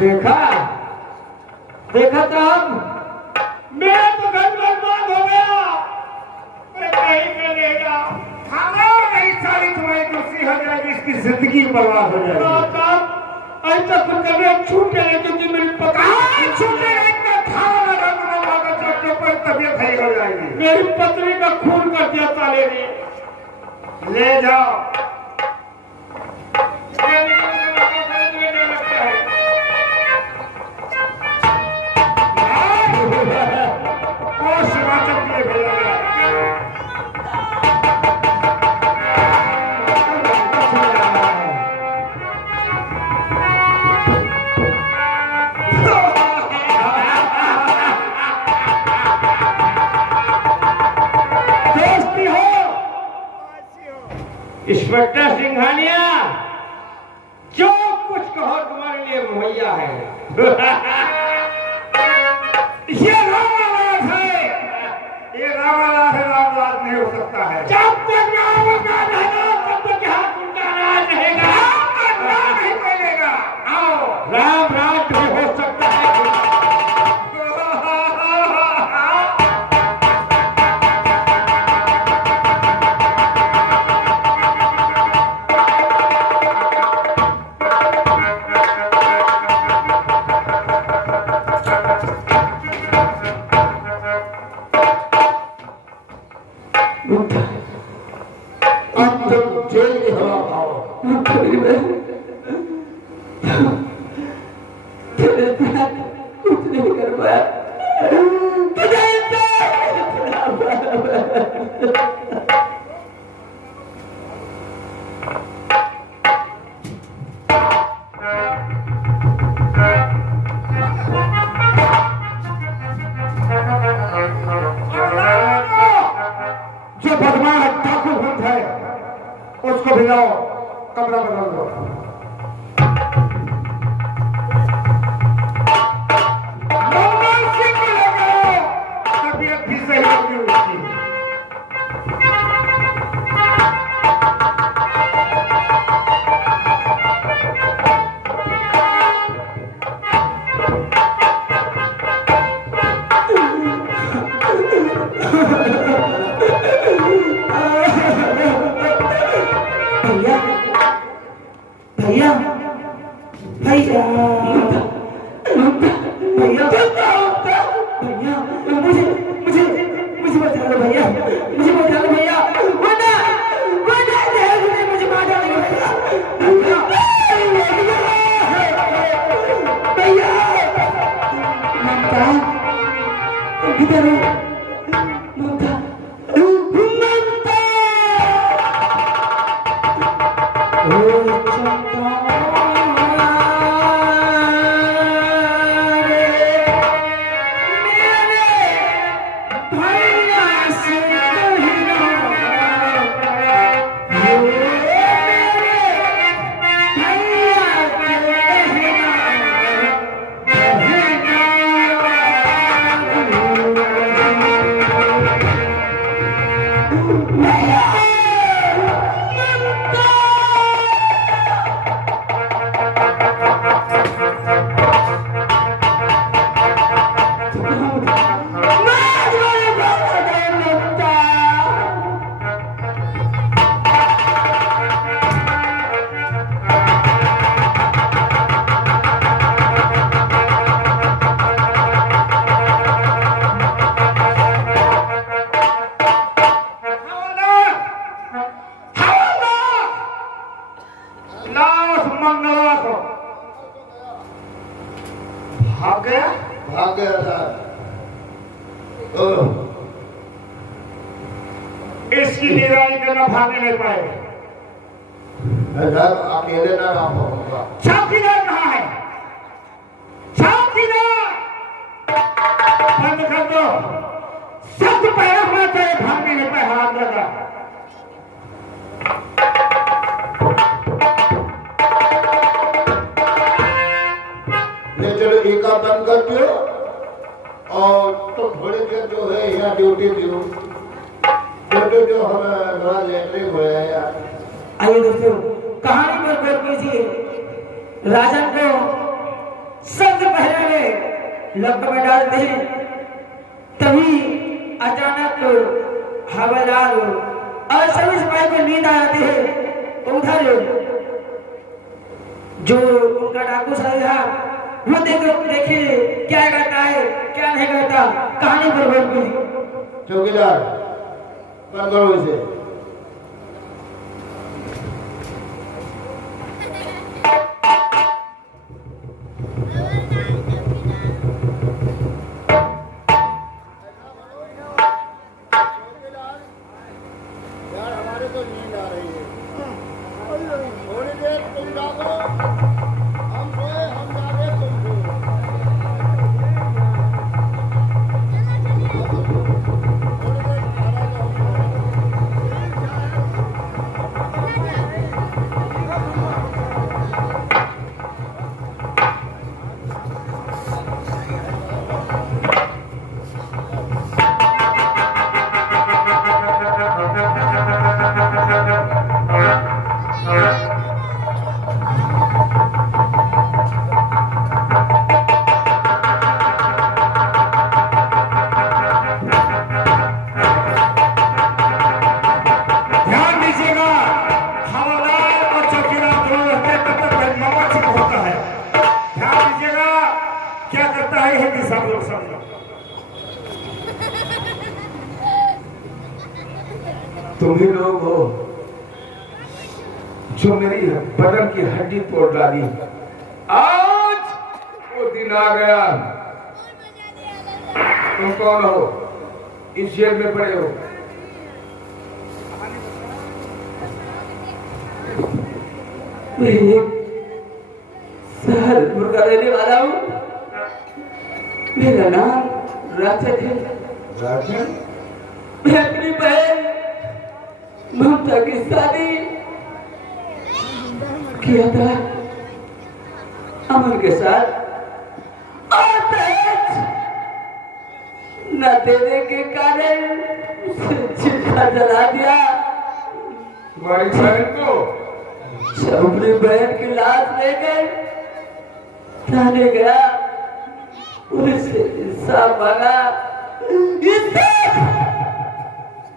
देखा देखा तब मेरा तो घर बर्बाद हो गया। मैं कहीं मिलेगा खाना नहीं सारी तुम्हारी दूसरी हो जाएगी, इसकी जिंदगी बर्बाद हो जाएगी। ऐसा कुछ कभी छूटे नहीं क्योंकि मेरी पत्नी छूटे इतना खाना लगा चौके पर तबीयत सही हो जाएगी। मेरी पत्नी का खून कर दिया साले ने। ले जाओ इंस्पेक्टर सिंघानिया, जो कुछ कहो तुम्हारे लिए मुहैया है। ये रामालाल है, ये रामालाल है, रामलाल नहीं हो सकता है। जब तक राम का तब तक हाथ उनका राज रहेगा, नहीं मिलेगा। आओ राम राज भी हो सकता है। जो बदमाश डाकू भूत है उसको भिजाओ, कमरा बदल दो। तबीयत भी सही होगी उसकी। भैया भैया भैया भैया मुझे मुझे मुझे बचा लो भैया, मुझे बचा लो भैया, वरना मुझे मार डालेंगे भैया। भैया ममता किधर है? ममता ममता ओ चंपा भाग गया था। इसकी निगरानी करना भागने नहीं पाए। अकेले ना रहा होगा। चौकीदार कहाँ है? चौकीदार बंद कर दो। सब पैरा होना चाहिए, भागने नहीं पाए हराम लगा। ले चलो एक बंद कर दियो और तो थोड़ी देर जो है यहाँ ड्यूटी दियो जो हमारा लेटरिंग हो जाएगा। आइए दोस्तों, कहानी में गौर कीजिए। राजन को सबसे पहले लक्ष्य में डालते हैं, तभी अचानक हवलदार और सभी सिपाही को नींद आ जाती है। उधर जो उनका डाकू साथी था वो देखिए क्या करता है क्या नहीं करता। कहानी पर गौर कीजिए। चौकीदार बंद करो इसे। यार हमारे तो नींद आ रही है, थोड़ी देर तुम जागो, हम सोए, हम जागे, तुम सो। थोड़ी देर खाना तो ध्यान दीजिएगा, हवलदार और चौकीदार दोनों रहते हैं, तब तक मामा चुप होता है। ध्यान दीजिएगा क्या करता है, हिंदी सब लोग समझो। तुम ही लोग हो जो मेरी बदन की हड्डी तोड़ डाली। आज वो दिन आ गया। तुम कौन हो? इस जेल में पड़े हो। मैं एक सहारनपुर का रहने वाला हूँ। मेरा नाम राजन है। राजन? मैं अपनी बहन ममता की शादी किया था अमन के साथ, और दहेज न देने के कारण उसे जिंदा जला दिया। तुम्हारी बहन को अपनी बहन की लाश लेकर थाने गया, पुलिस से इंसाफ मांगा। इंसाफ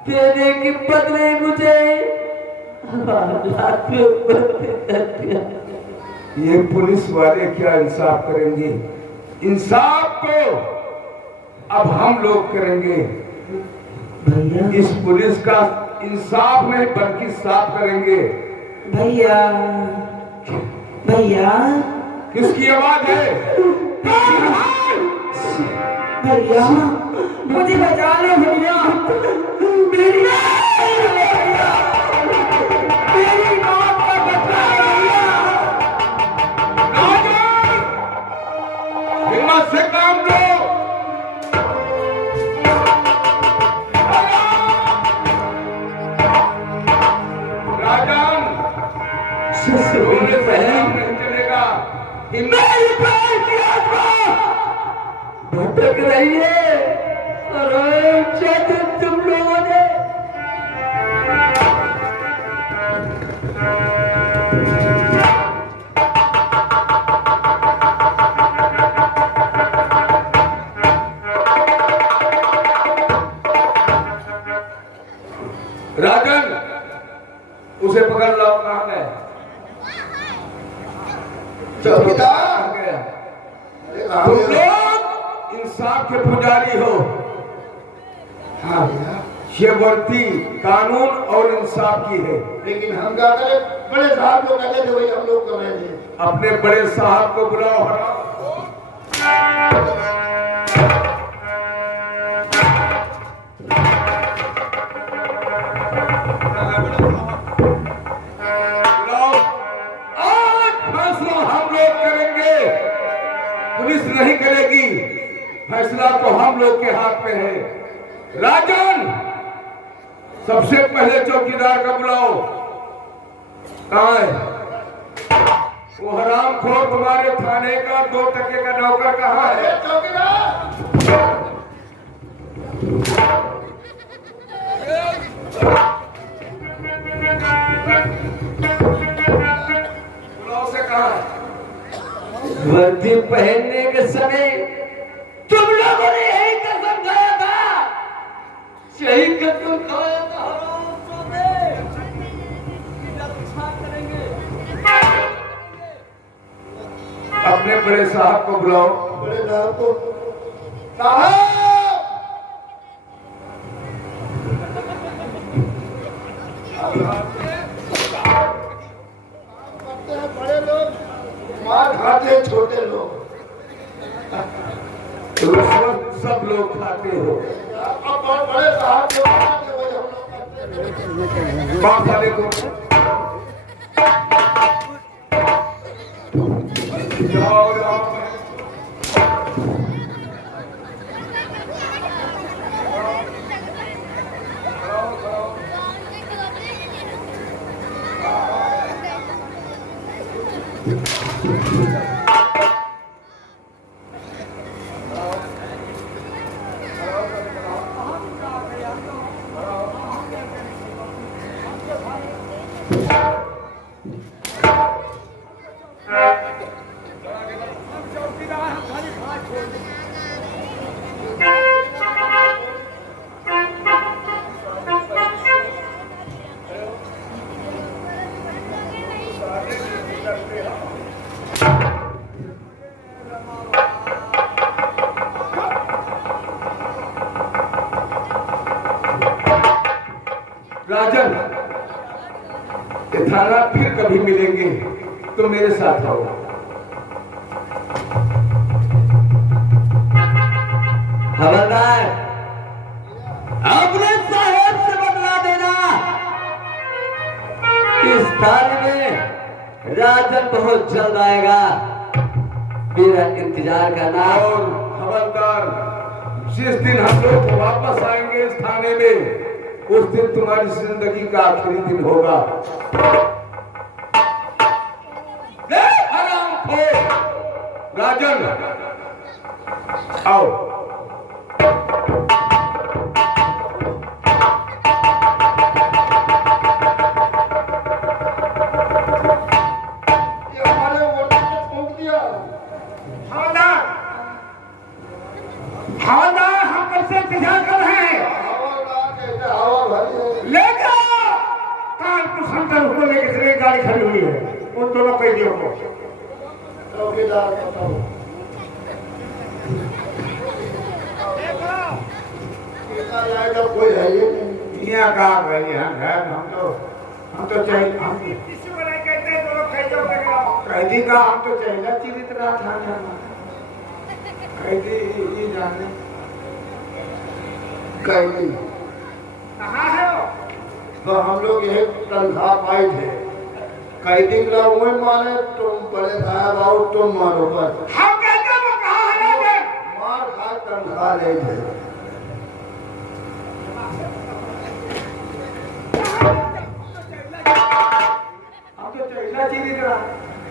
देने के बदले मुझे हाथ में बंद कर दिया। ये पुलिस वाले क्या इंसाफ करेंगे? इंसाफ तो अब हम लोग करेंगे। भैया इस पुलिस का इंसाफ नहीं बल्कि साफ करेंगे। भैया भैया किसकी आवाज है? भैया मुझे बचा लो भैया। मेरी मेरी माँ को बचा भैया। हिम्मत से काम लो। राजन रोने से काम नहीं चलेगा। मेरी बहन की आत्मा भटक रही है और शायद तुम लोगों ने राजन उसे पकड़ लो। कहाँ है? चौकीदार? कहाँ गया? अरे कहाँ तुम गए? लोग इंसाफ के पुजारी हो। हाँ भैया, ये वर्दी कानून और इंसाफ की है। लेकिन हम क्या करें? बड़े साहब लोग कहते थे वही हम लोग कर रहे थे। अपने बड़े साहब को बुलाओ। हराओ। पुलिस नहीं करेगी, फैसला तो हम लोग के हाथ में है। राजन, सबसे पहले चौकीदार का बुलाओ। कहाँ है वो हरामखोर? तुम्हारे थाने का 2 टके का नौकर कहाँ है? बुलाओ से कहाँ है? वर्दी पहनने के समय तुम लोगों ने यही कसम खाया था, यही कसम खाया था अपने बड़े साहब को बुलाओ। बड़े साहब को साहब बड़े लोग मार खाते, छोटे लोग रिश्वत सब लोग खाते हो। अब बड़े साहब लोग आते हुए हम लोग करते हैं। बाप वाले को जाओ जाओ। राजन, ये थाना फिर कभी मिलेंगे, तुम मेरे साथ आओ। हवलदार, अपने साहेब से बदला देना। इस थाने में राजन बहुत जल्द आएगा, मेरा इंतजार करना। और हवलदार, जिस दिन हम लोग वापस आएंगे इस थाने में, उस दिन तुम्हारी जिंदगी का आखिरी दिन होगा। हरामखोर राजन, आओ। ये हमारे वोटर को फूंक दिया। हवलदार, हवलदार, हम कब से इंतजार कर रहे हैं। हवा कैसे हवा भरी है। ले जाओ कानपुर सेंटर को लेकर चले, गाड़ी खड़ी हुई है उन दोनों कैदियों को। चौकीदार बताओ, लाएगा कोई है ये नहीं। यहाँ कहा गई हम तो चाहिए, हम किसी को नहीं कहते हैं, दोनों कैदियों को कैदी का हम तो चाहिए चिरित रहा था। कैदी ये जाने कैदी कहाँ है वो? तो हम लोग यही तनख्वाह पाए थे। कैदी का वही माने, तुम बड़े साहब आओ, तुम मारो बस। हम कहते हैं वो कहाँ है राजन? मार खा तनख्वाह ले थे। हम तो चाहिए चिरित रहा,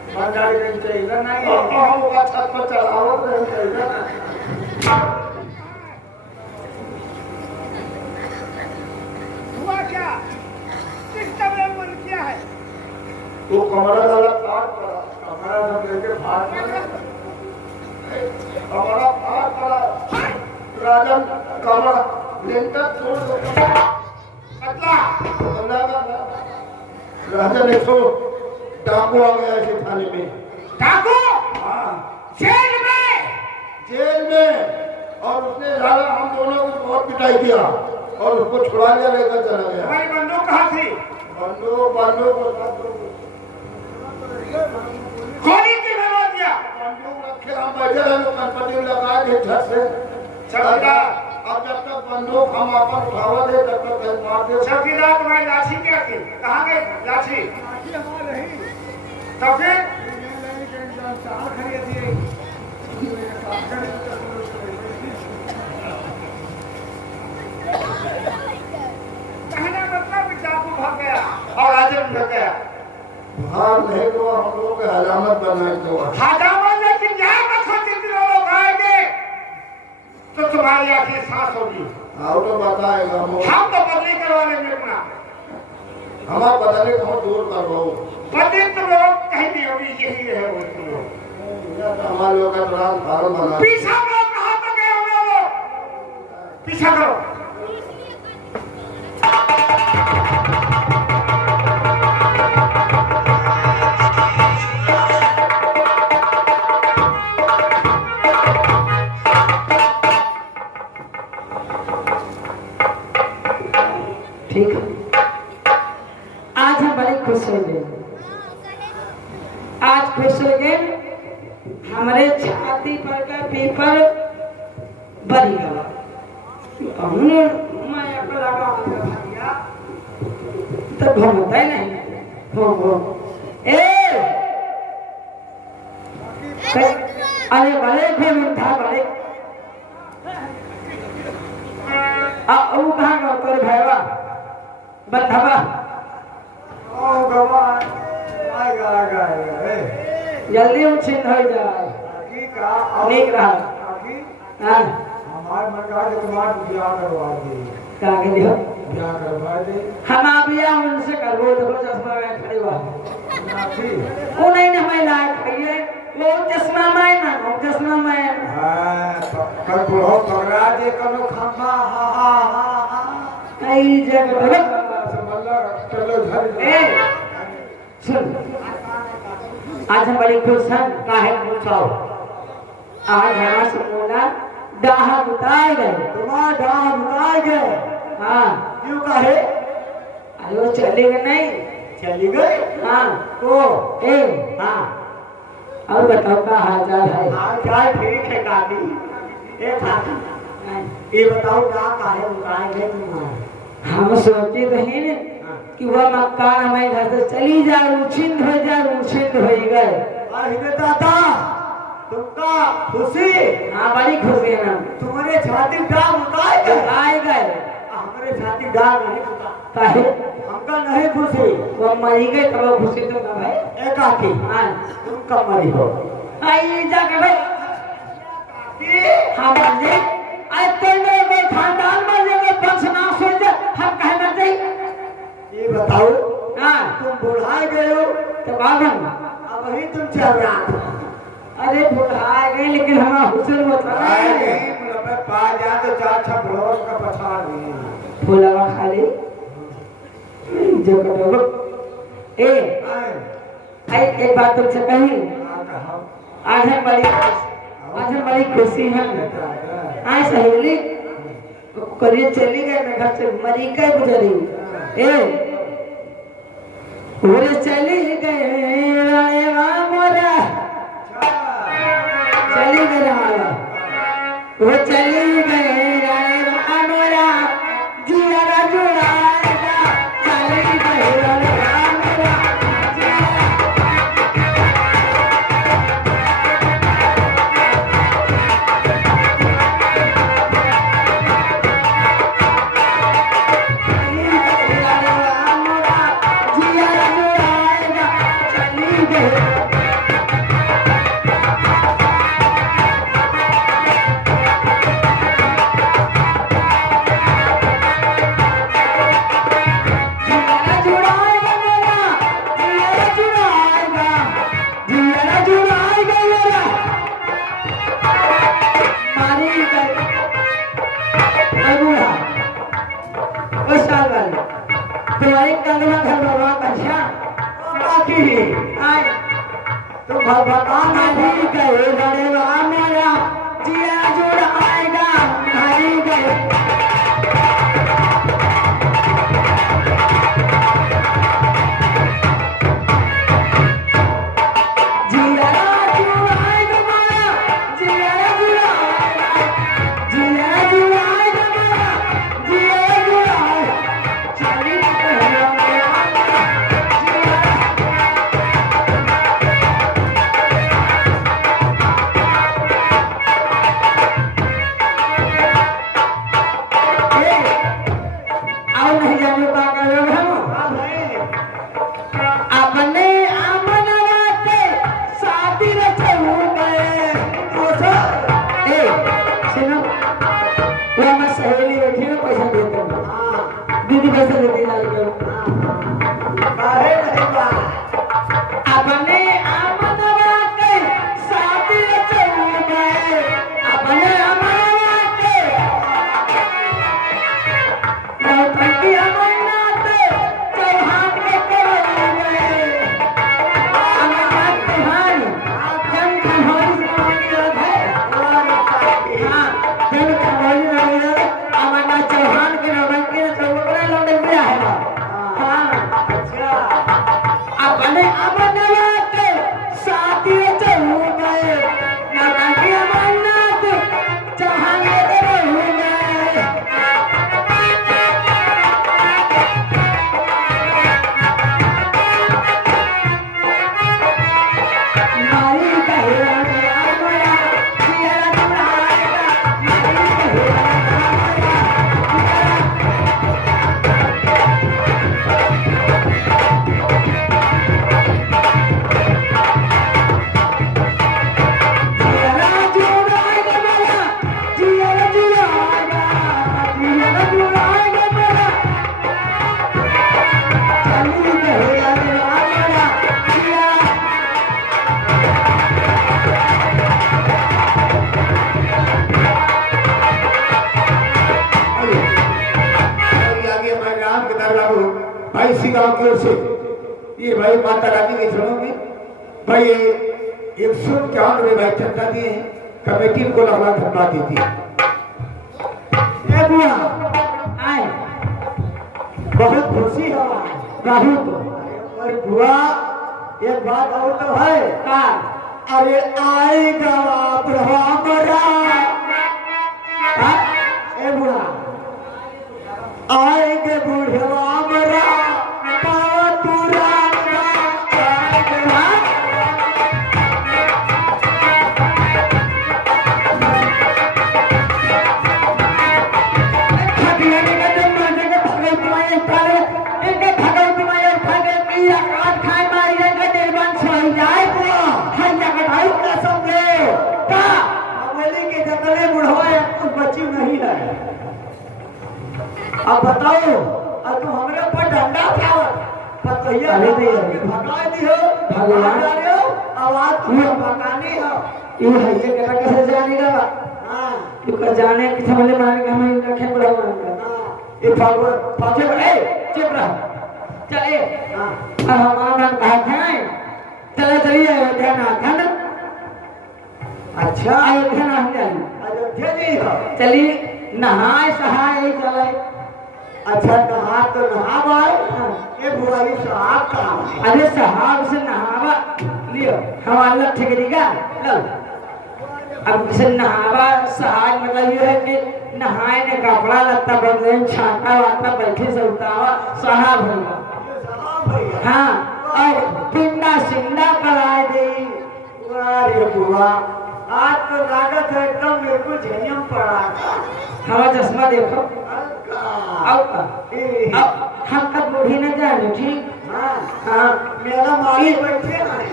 बंगाली कहीं चाहिए नहीं है। होगा छत पर चढ़ावत नहीं चाहिए। हुआ क्या? किस कमरे में बंद किया है? वो कमरा वाला फाट पड़ा, कमरा सब लेके भाग गए। कमरा फाट पड़ा। राजन कमरा लेंटर छोड़ दो। पतला राजन एक डाकू आ गया है थाने में। डाकू जेल में, जेल में, और उसने साला हम दोनों को बहुत पिटाई किया और उसको छुड़ा लिया, लेकर चला गया। हमारी बंदूक कहाँ थी? बंदूक गोली की व्यवस्था दिया। बंदूक रखे हम बैठे रहे, गणपति में लगा के झट से चौकीदार अब जब तक बंदूक हम अपन उठावा दे तब तक कहीं मार दे चौकीदार तुम्हारी लाठी क्या थी? कहाँ गई लाठी? तो फिर कहना मतलब कि चाकू भाग गया और राजन भाग गया। भाग नहीं तो हम लोग के हलामत बनाए तो हाजामा लेकिन यहाँ रखो जितने लोग आएंगे तो तुम्हारी आखिर सांस होगी। आओ तो बताएगा हम तो बदली करवा लेंगे अपना। हमारा बदले हम दूर करवाओ बदली तो लोग कहीं भी होगी यही है वो तुम लोग। हमारे लोग का ट्रांसफार्म बना पीछा करो कहाँ तक गए होंगे लोग? पीछा करो। ठीक है, आज हम बड़े खुश हो गए। आज खुश हो गए, हमारे छाती पर का पेपर बरी गया। हमने माया को लगा दिया तो घूमता ही नहीं। हो अरे बड़े घूम था बड़े वो कहाँ गया तोरे भैया बंधवा ओ भगवान आएगा आएगा जल्दी उछिन हो जाए ठीक है नीक रहा। हाँ हमारे मन का तुम्हारा ब्याह करवा दे। क्या के लियो ब्याह करवा दे हम आप या उनसे करवो तो चश्मा में खड़ी हुआ लाठी। वो नहीं ना मैं लायक है वो चश्मा में ना वो चश्मा में कल बुढ़ो पकड़ा दे कलो खम्बा हा हा हा हा आई जगह चलो घर ए सुन आज हम बड़ी खुश हैं काहे पूछो आज हमारा समूला डाहा बुताए गए तुम्हारा डाह बुताए गए। हाँ क्यों कहे? अरे वो चलेगा नहीं चली गई हाँ तो ए हाँ और बताओ का हालचाल है हाल चाल ठीक है काकी। ए काकी ये बताओ क्या काहे बुताए गए तुम्हारे? हम सोचे रहे न कि वह मकान हमारे घर से चली जाए उछिंद हो गए। अरे दादा तुमका खुशी? हाँ बड़ी खुशी है ना तुम्हारे छाती डाल बुताए गए? आए गए हमारे छाती डाल नहीं बुता काहे हमका नहीं खुशी। वो मरी गए तब वो खुशी तो कब है ए काकी हाँ तुम कब मरी हो? आई जाके भाई हाँ मर जाए आज तो मेरे खानदान मर जाएगा पंचनाश हो जाए हम कहे मर जाए। ये बताओ हाँ तुम बुढ़ाए गए हो तो बागन अब वही तुम चल रहा था। अरे बुढ़ा गए लेकिन हमारा हुसैन बता पा जा तो चार छह ब्लाउज का पछाड़ नहीं फूलवा खाली जो कटोरो ए आई एक बात तुमसे कही आज हम बड़ी खुशी है आज सहेली करिए चली गए मैं घर से मरी गए गुजरी ए पूरे चली गए रायवा मोरा चली गए वो चली गए रायवा मोरा जिया जुड़ाएगा चली गए रायवा मोरा तुम भगवान हरी गए गड़ेवा मेरा जिया जुड़ आएगा हरी गए जिया जुड़ आएगा मेरा जिया जुड़ आएगा खमोली खमोली याद है हाँ जब खमोली लगे अमरनाथ चौहान के नाम के तो ओकरा लौंडे में है हाँ अच्छा अपने अमरनाथ साथी चलू गए नाम के अमरनाथ चौहान के रहू गए मारी कहे मेरा मोया मेरा दुलारा मारी कहे जिया जुड़ाएगा मेरा जिया जुड़ाएगा जिया जुड़ाएगा मेरा चली कहे मेरा मोया जिया आगे मैं राम के दरबार हूँ भाई इसी गांव की ओर से ये भाई माता रानी के चरणों में भाई ये 151 भाई चंदा दिए हैं कमेटी को लगा धन्यवाद देती है ए बुआ आए बहुत खुशी है बहुत और बुआ एक बात और तो है का अरे आएगा हमारा ए बुआ आएंगे बूढ़वा मरा पावा तुरांगा आएगा खटियाने का जब मारने का भगई तुम्हारे उठाले इनके भगई तुम्हारे उठाले पीरा काट खाए मारी रहेगा निर्माण छोड़ जाए बुआ हर जगह ढाई का समझे का बोली के जतने बुढ़वा या कुछ बची नहीं है अब बताओ अब तुम हमरे ऊपर डंडा उठाओ पतैया अरे नहीं है। भगा दियो भगवान। दियो आवाज तुम भगानी हो ये है ये कहता कैसे जानेगा हां क्योंकि जाने की समझ मारने का हमें रखे बड़ा मारने ये भगवान पाछे ए चुप रह चल ए हां अब हमारा कहा है चले चलिए अयोध्या नाथ है ना अच्छा अयोध्या नाथ जाइए अयोध्या नहीं हो चलिए नहाए सहाय चले अच्छा नहा तो नहावाए ये बुआई साहब का अरे साहब से नहावा लियो हम अलग ठेकेगा लो अब से नहावा सहाय मतलब ये है कि नहाए ने कपड़ा लत्ता बदले छाता वाता बैठे से उतावा साहब होगा साहब भैया हाँ और पिंडा सिंडा कराए दे अरे बुआ आज तो लागत है एकदम मेरे को झेलियम पड़ा हमारा चश्मा देखो अब अब हम कब बूढ़ी न जाने ठीक हाँ हाँ मेरा माली बैठे हैं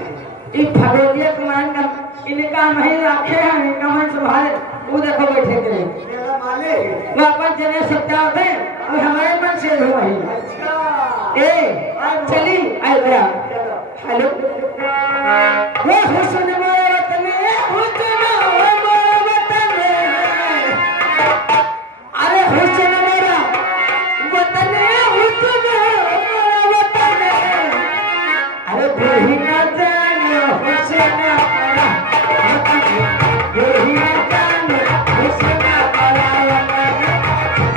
ये फगोलिया कुमार का इनका नहीं रखे हैं इनका मन संभाले वो देखो बैठे थे मेरा माली वो अपन जने सत्या होते वो हमारे मन से हुई अच्छा ए चली आई गया चलो हेलो वो हुस्न मेरे वतन हुस्न मेरे वतन अरे हुस्न मेरा वतन हुस्न मेरा वतन अरे बूढ़ी ना जाने हुस्न मेरा वतन बूढ़ी ना जाने हुस्न मेरा वतन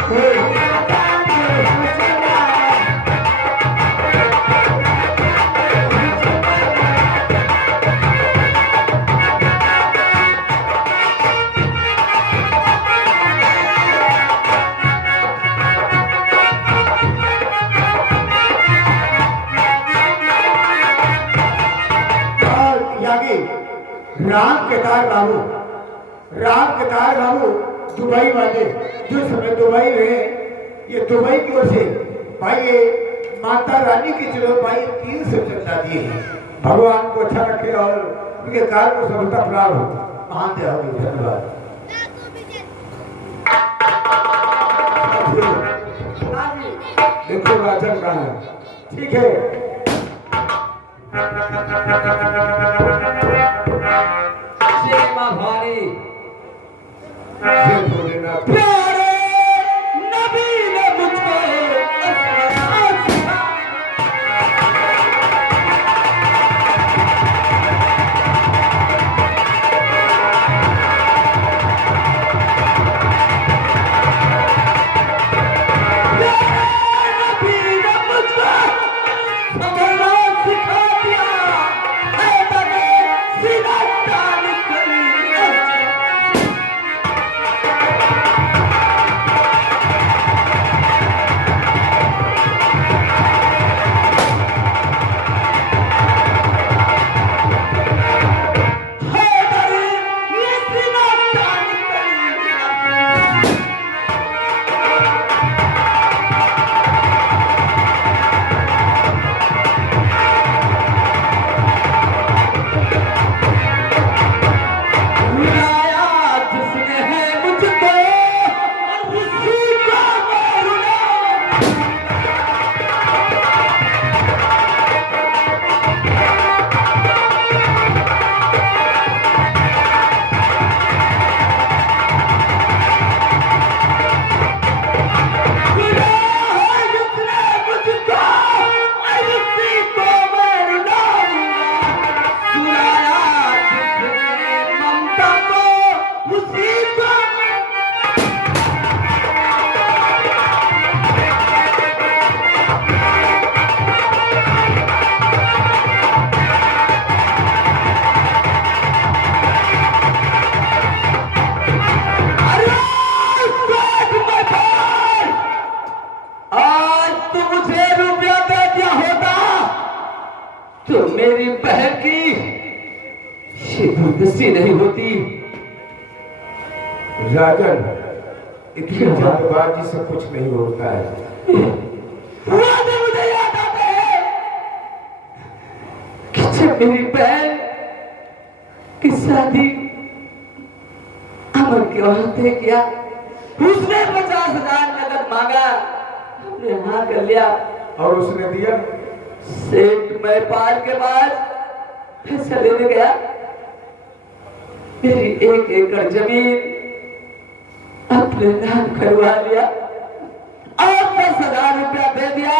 बूढ़ी ना जाने हुस्न मेरा यागी राम केदार बाबू दुबई वाले जो समय दुबई में ये दुबई की ओर से भाई ये माता रानी की चलो भाई 300 चंदा दिए हैं भगवान को अच्छा रखे और उनके कार्य को सफलता प्राप्त हो मान दे होगी धन्यवाद देखो राजन कहाँ है। ठीक है जय मां भवानी जय भोलेनाथ। प्यारे नबी ने मुझको अस्सलाम सिखाया। मुदस्सी नहीं होती। राजन, इतनी जल्दबाजी से कुछ नहीं होता है। मुझे याद आता है कि जब मेरी बहन की शादी अमर की औरत ने किया, उसने 50,000 नगद मांगा, हमने हाँ कर लिया और उसने दिया। सेठ महिपाल के पास पैसा लेने गया, मेरी 1 एकड़ जमीन अपने नाम करवा लिया और 10,000 रुपया दे दिया।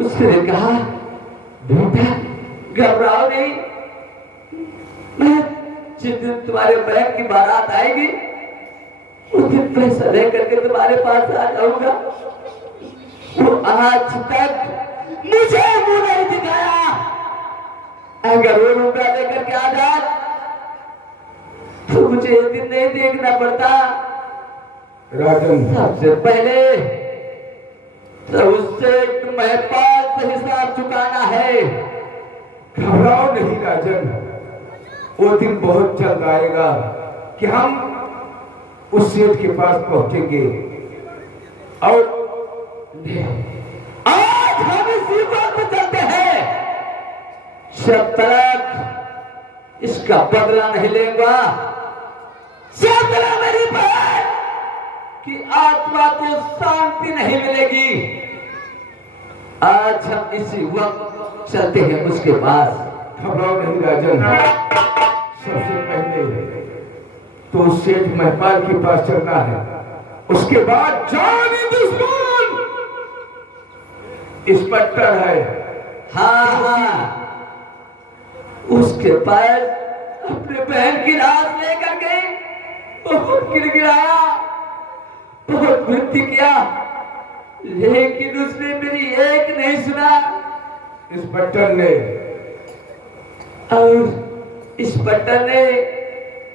उसने कहा बेटा घबराओ नहीं, मैं जिस दिन तुम्हारे बहन की बारात आएगी उस दिन पैसा लेकर के तुम्हारे पास आ जाऊंगा। वो आज तक मुझे मुंह नहीं दिखाया। अगर वो रुपया लेकर के आ जाए तो मुझे ये दिन नहीं देखना पड़ता। राजन, सबसे पहले तो उससे महिपाल से हिसाब चुकाना है। घबराओ नहीं राजन, वो दिन बहुत जल्द आएगा कि हम उस सेठ के पास पहुंचेंगे और आज हम इसी वक्त चलते हैं। जब तक इसका बदला नहीं लेगा, जब तक मेरी बहन की आत्मा को शांति नहीं मिलेगी। आज हम इसी वक्त चलते हैं उसके पास। घबराओ नहीं राजन, सबसे पहले तो सेठ महिपाल के पास चलना है, उसके बाद जानी दुश्मन इंस्पेक्टर है। हाँ, उसके पास अपने बहन की लाश लेकर गई, बहुत गिड़गिड़ाया, बहुत विनती किया, लेकिन उसने मेरी एक नहीं सुना। इंस्पेक्टर ने और इंस्पेक्टर ने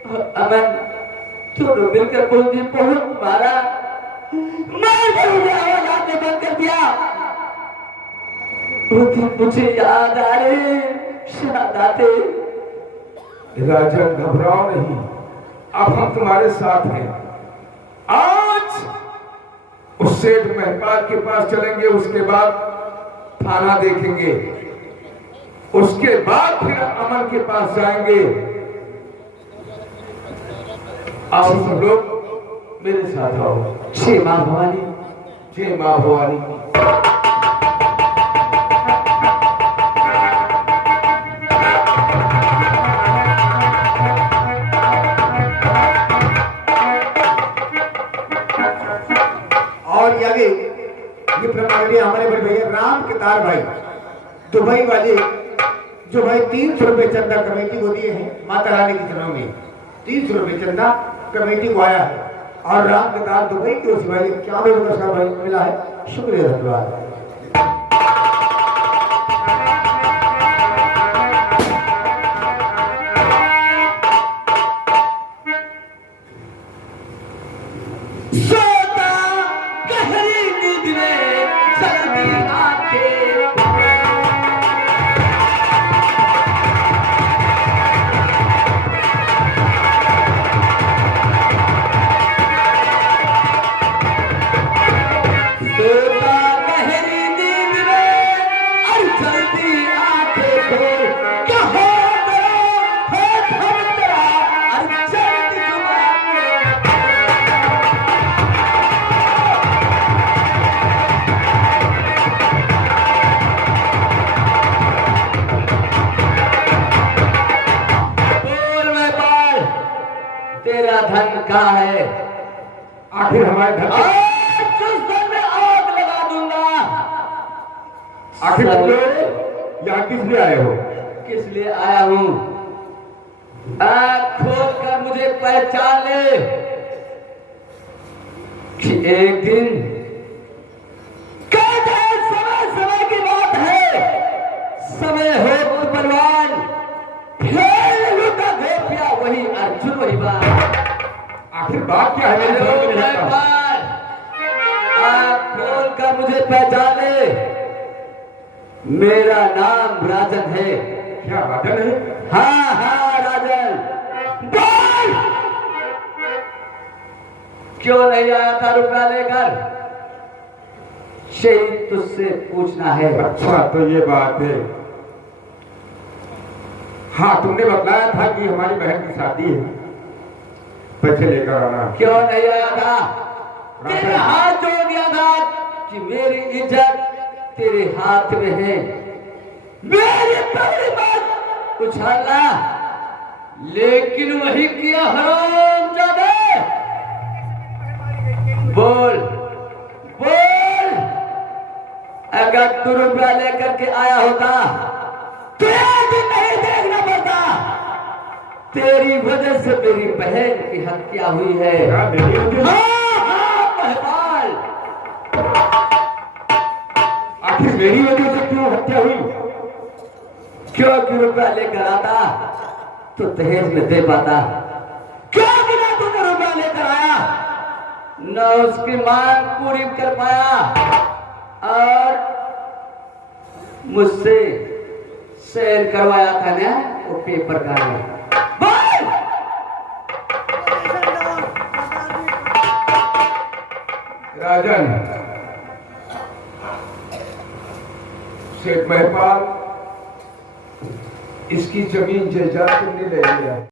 और अमन दोनों मिलकर मुझे बहुत मारा, आवाज आने बंद कर दिया। वो दिन मुझे याद आ रहे, याद आते। राजन घबराओ नहीं, अब हम तुम्हारे साथ हैं। आज उस सेठ महिपाल के पास चलेंगे, उसके बाद थाना देखेंगे, उसके बाद फिर अमन के पास जाएंगे। आओ सब लोग मेरे साथ आओ। जय मां भवानी। जय मां भवानी। और ये प्रमाण हमारे बड़े भैया राम केदार भाई दुबई वाले, जो भाई 300 रुपए चंदा कमेटी को दिए हैं माता रानी के चरणों में। 300 रुपए चंदा कमेटी को आया है और राम केदार दुबई की ओर से भाई क्या पुरस्कार भाई मिला है। शुक्रिया, धन्यवाद। तेरा धन कहाँ है? आखिर हमारे घर में आग लगा दूंगा। आखिर तुम लोग यहाँ किस लिए आए हो? किस लिए आया हूँ? आँख खोल कर मुझे पहचान ले कि एक दिन समय समय की बात है, समय हो तो बलवान, खेल लूटा गोपिया वही अर्जुन वही बात। आखिर बात क्या है? मेरे समझ में नहीं आता। आँख खोल कर मुझे पहचान ले, मेरा नाम राजन है। क्या राजन है? हाँ हाँ राजन। क्यों नहीं आया था रुपया लेकर? शहीद तुझसे पूछना है। अच्छा तो ये बात है। हाँ तुमने बतलाया था कि हमारी बहन की शादी है, पैसे लेकर आना। क्यों नहीं आया था? तेरे हाथ जोड़ दिया था कि मेरी इज्जत तेरे हाथ में है, मेरी पगड़ी मत उछालना, लेकिन वही किया हरामजादे। बोल बोल, अगर तू रुपया लेकर के आया होता तो आज नहीं देखना पड़ता। तेरी वजह से मेरी बहन की हत्या हुई है। हाँ, मेरी वजह से? हाँ, महपाल। आखिर मेरी वजह से क्यों हत्या हुई? क्योंकि रुपया लेकर आता तो दहेज में दे पाता। क्यों बिना तूने रुपया लेकर आया न उसकी मांग पूरी कर पाया और मुझसे शेयर करवाया था ना वो पेपर का। बोल! राजन, शेख महपाल, इसकी जमीन जायदाद तुमने ले लिया।